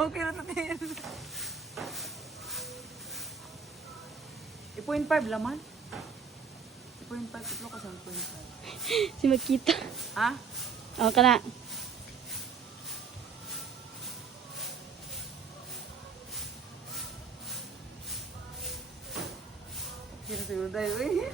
Okay na tatin. 2.5 laman. 2.5 tutlo ka sa 1.5. Si Makita. Ha? O, kana. Kira siguro tayo eh.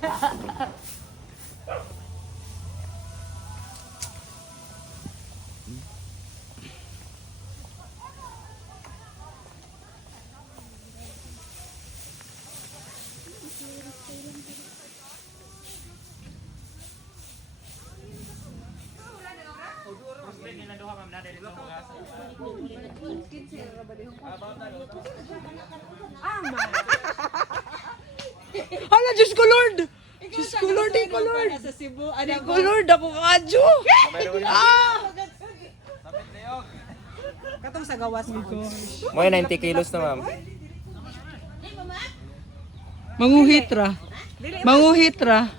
Hala, Diyos ko Lord! Diyos ko Lord, di ko Lord! Sa Cebu, Di ko Lord, ako kadyo! katong sa gawas mo. Mo 90 kilos na ma'am. Manguhitra. Manguhitra.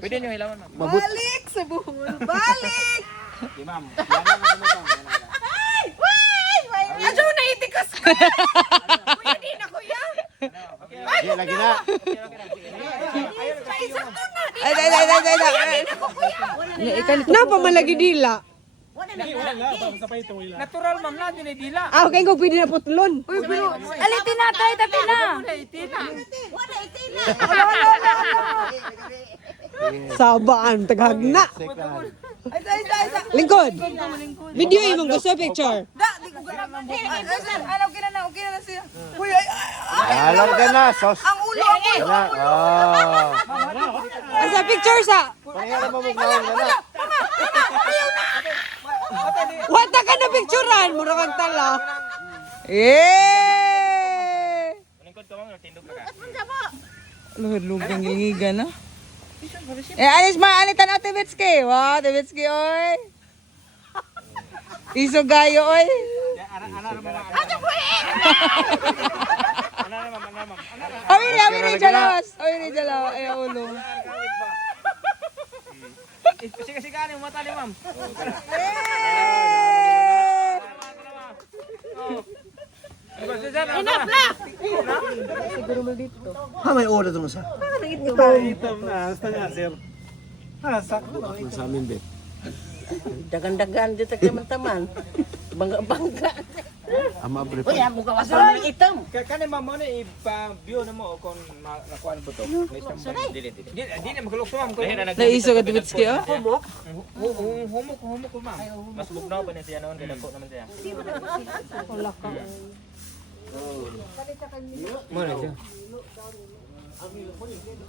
Pwede niyo hilawan ma'am. Balik sa buhol, balik! Di ma'am. Yan na ma'am. Adyo na itikas ko! Kuya, di na kuya! Di lagi na. Napa malagi dila? Natural ma'am na, din ay dila. Ah, okay ko pwede na putlon. Uy, pero alitin na tayo, tatin na. Sabaan, taghagna. Lingkod. Video imong gusto picture. Ano, okay na siya. Uy, Alam ka na. Sos. ang ulo, ang ulo. Asa picture sa? Pareha na mamugnaon na. Wata ka na picturean, mura kang tala. Eh! Lingkod ka ma'am, tindog ka. Luhod-lugang gilingiga na. Alis ma, alitan ate Betski. Wow, ate Betski, oy. Iso gayo, oy. Awiri jalawas. Awiri jalawas. Ay, ulo. Kasi ka yung mata ni ma'am. Ha, may oras naman siya. Itam na, hasta nga, sir. Ha, sakto. Sa amin, Bet. Dagan-dagan dito kay taman. Bangga-bangga. Ama, bre. Uy, ako gawas ng itam. Kani ma'am mo na ipa-view na mo kung nakuan po to. Dili. Di na magalok ma'am. Naiso ka ate Betski, oh. Humok ko ma'am. Mas bugnaw pa niya noon kaya dako naman siya. Mo na siya.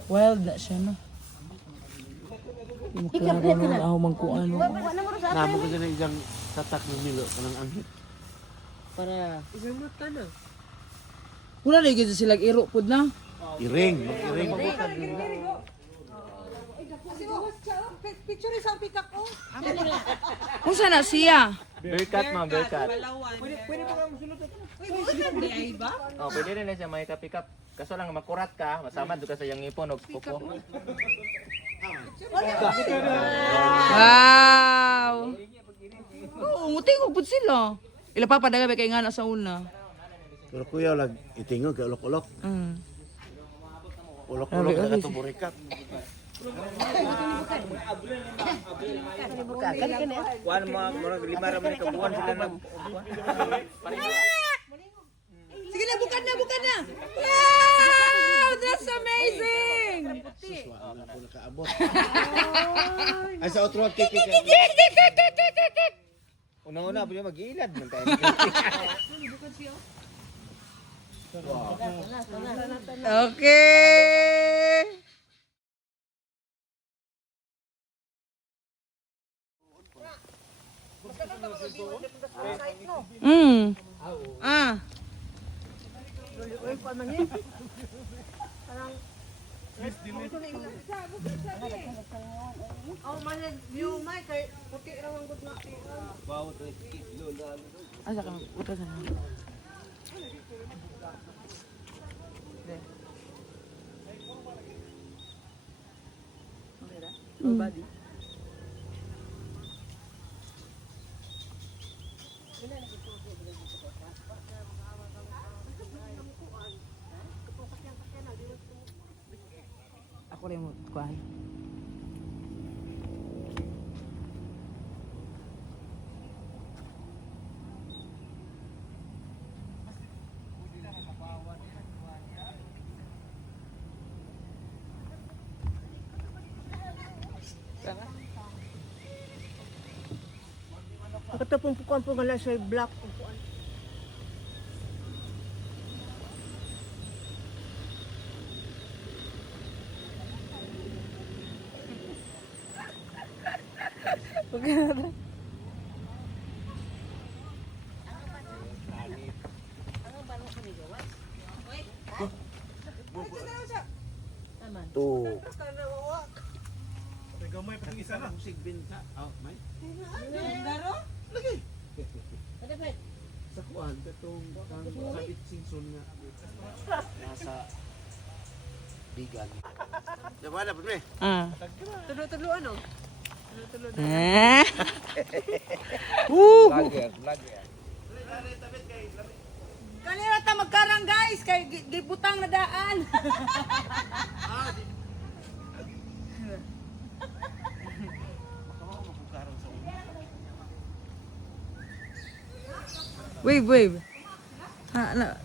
Wild na siya, no? Maklaro na ako magkuano. Namo ko sila isang tatak ng nilo. Kanang anghit. Para isang mata na. Wala na yung sila iro po na. Iring. Iring. Picture sa pikak ko. Kung saan na siya? Bearcat ma'am, bearcat. Pwede mo kang sulot ito. Pwede ay ba? Oh, pwede rin na siya may pick up. Kaso lang makurat ka, masamad ka sa iyang ipon o pupo. Wow! Oo, umuting ko po sila. Ila pa padagay kay nga na sa una. Pero kuya, lag itingog kay ulok-ulok. Ulok-ulok na ito burikat. Kuan mo murag 5 ra man kabuan sila na. Sige na, bukan na! Wow! That's amazing! Wala ko nakaabot. Ay, sa outro, kiki. Una-una pa mag-ilad man tayo. Okay! Ah. Oh, man, view may kay puti ra ang gud na. Asa ka utos na. Body. Ako rin mo kuan. Katapong pukuan po gala sa black pukuan. To. Gamay pa isa na. Sigbinta. Oh, may. Sa kuan katong kabit singson nga. Nasa bigan. Diba na pre? Ah. Tulo-tulo ano? Eh. Woo! Vlogger. Kanira ta magkarang guys kay gibutang na daan. Wave. Ha, na.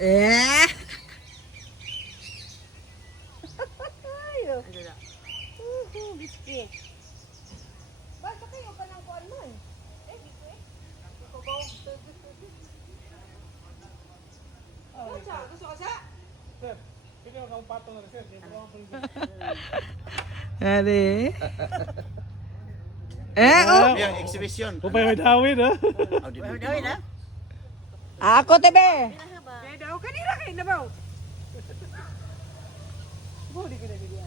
Eh. Biski. Basta kayo pa ng kuan mo eh. Biski. Gusto ka sa? Sir, pwede mo kang patong na sir. Ari. Oh. Yung exhibition. Upay may dawin ha. Ako tebe. Kaya daw kanira kay nabaw.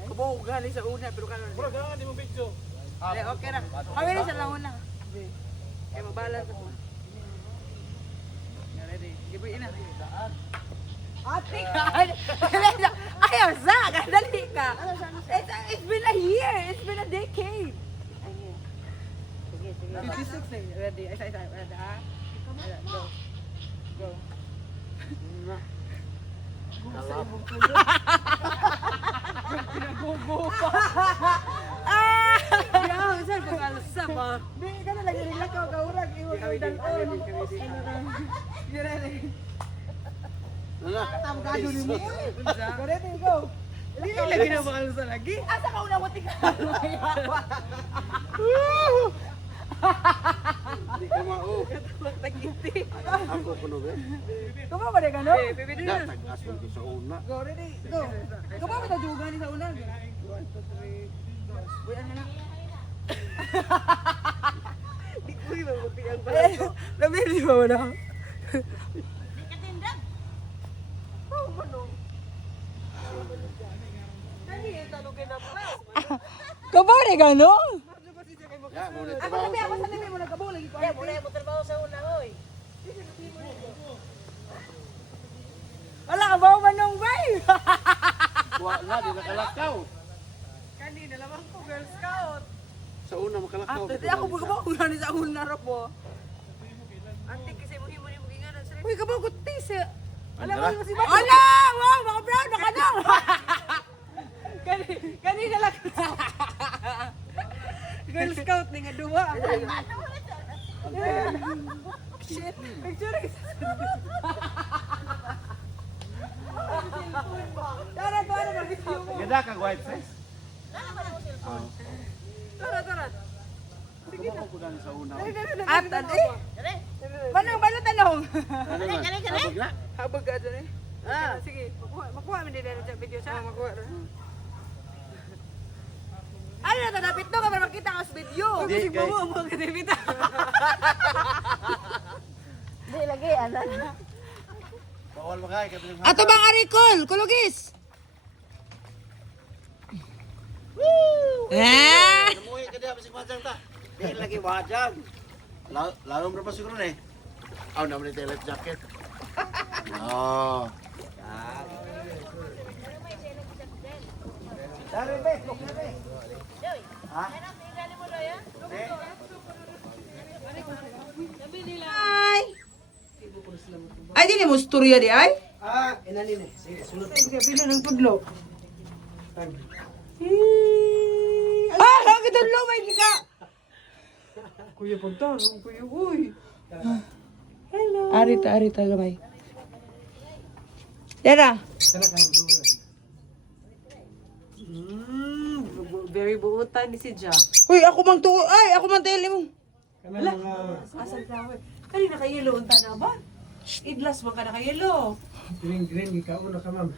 Kubo gali sa una pero kanon. Mura gangan di mo video. Okay ra. Kami rin sa launa. Kaya mabalan ko. Ready. Gibo ina. Ate ka. Ayaw sa. Dali ka. It's been a year. It's been a decade. 56 eh. Ready. Isa. Ready ah. Go. Go. Pinagubo pa. Yaw, sir, pag-alsa pa. Di, ka na lagi rin lakaw, kaurag, iwag ang dalon. Gire. Tam gado ni mo. Gire, go. Di, lagi na pag-alsa lagi. Asa ka una mo tingnan? Di ka mao. Tagiti. Ako kuno be. Kumo ba de gano? Bebe Da tag-ason ko sa una. Go, ready, go. Kumo ba ta juga ni sa una? 1, 2, 3, go. Uy, ano na? Di ko ba buti ang pala. Labi di ba na? Di ka tindag. Oh, manong. Kani talugay na pala. Kabare ganon. Ya, mo Ako sabi ako sa libi mo nagkabo lagi ko. Ya, muna mo trabaho sa una oy. Wala ka ba manong bay? Wala di nakalakaw. Kani na lamang ko Girl Scout. Sa una makalakaw. Dati ako pagkabaw ko na sa una ra po. Ante kasi mo himo ni mo gingan sa. Uy, kabaw ko tis. Ala mo si Bato. Ala, wow, mga brown na kana. Kani na lang. Girl Scout ni nga duwa. Shit, picture is. Tara, mag-video mo. Ganda ka white face. Tara. Sige na. Ako na sa una. At manong balot tanong. Ano na? Habag ka dyan eh. Sige, makuha mo din sa video siya. Makuha rin. Ano na tanapit to para makita ka sa video? Hindi, kay- mo kadipita. Hindi, lagi, ano. Bawal makay ka bilang Ato bang arikol, kulugis. Ah! Namuhi ka diya, bisig wajang ta. Di lagi wajang. Lalong berapa siguro na eh? Aw, naman yung life jacket. Oh. Ay! Ay, di mo storya di ay? Pila ng tudlo. Ah, lagi tudlo may gika. Kuya punta, kuya uy. Arita gamay. Dara. Very buutan ni si Ja. Uy, ako mang tuo. Ay, ako man tili mo. Kana mga Asan flower? Kani naka-yellow unta na ba? Idlas man ka naka-yellow. green ikaw na ka ma'am.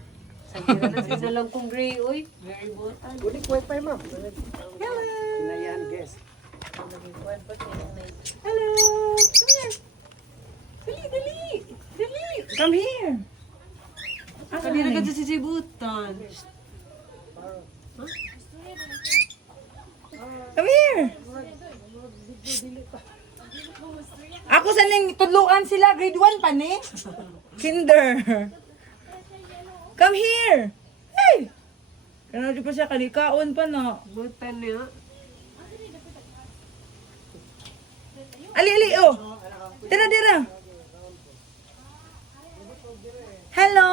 Sakira na sila lang kong gray, uy. Very buutan. Kunik wifi ma'am. Hello! Kinayan guys. Hello! Come here! Dali! Come here. Kanina ka dyan si Jibutan. Come here. Ako sa nang tudluan sila grade 1 pa ni. Kinder. Come here. Hey. Kana di pa siya kalikaon pa na. Butan niya. Ali oh. Dira. Hello.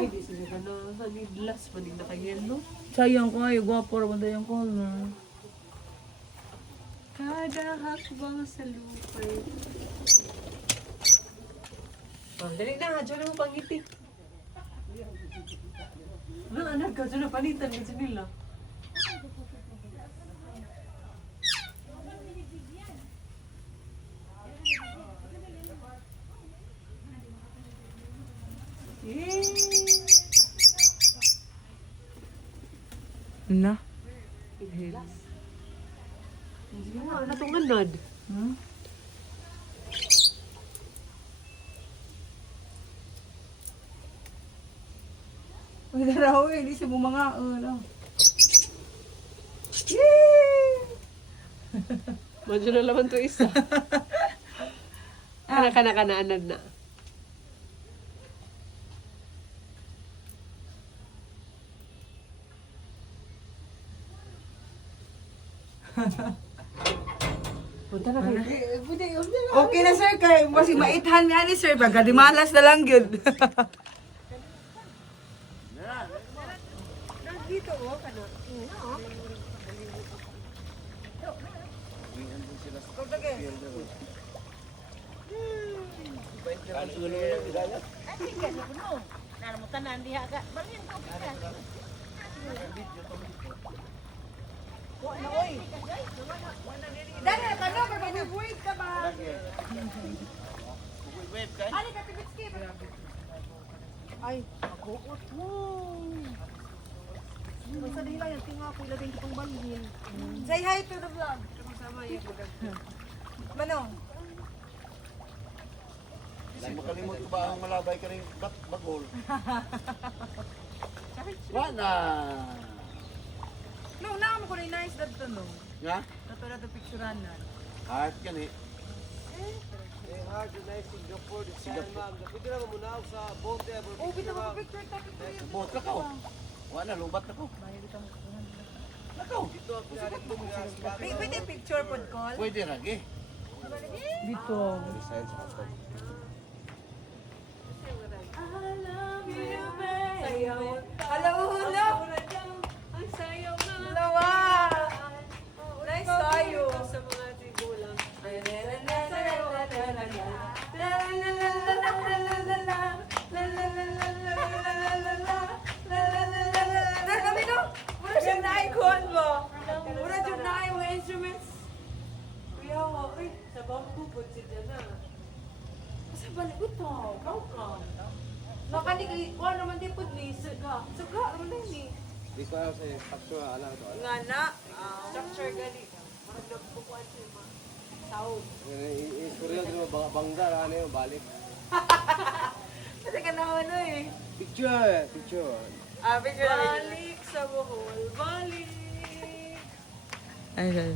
Ay, di sila ka na. Idlas man din naka-yellow. Sayang ko ay gwapo ra man yung color. Kada hakbang sa lupay. Dali na, dyan mo pangiti. Anak ka, dyan na palitan ka nila. Na. Hindi mo, natunganad. Uy, daraw eh, di sa mga lang. Medyo na laman to isa. Kana-kana-anad na. Punta na kayo. Okay na sir, kay kasi maithan nga ni sir, baga di malas na lang yun. Dali, kano, mag-wait ka ba? Ay, mag-uot mo. Basta nila yung tinga ko, ilagay ko pang balhin. Say hi to the vlog. Manong. Lang makalimot ko ba ang malabay ka rin bagol? Wala. No, naman ko rin nice that to no. Nga? Natula to picturean na. Heart ka ni. Oh, bitaw mo picture ta picture. Buot ka ko. Wala, lubat na ko. Nakaw. Pwede picture pod call. Pwede ragi. Dito. Hello, hello. Ang sayaw na. Lawa. Nice sayo. Sa mga tigulang. Kami no? Mura siyang na-icon mo. Mura siyang na-icon mo instruments. Kuya, okay. Sa bangko po siya na. Sa balik ko to. Nakanig, wala naman din po ni. Suga naman din ni. Di ko alam sa actual alam to. Nga na. Structure gali. Marag nagpukuan siya ma. Sound. Istorya din mo bangga ano yung balik. Kasi ka naman ano eh. Picture. Picture na. Balik sa Bohol, balik. Ay, sorry.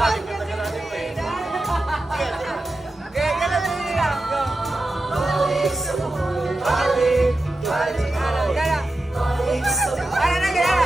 Balik ka tagalani mo eh. Okay, ganun din nila. Go. Balik. Balik. Balik. Ano na, gano'n?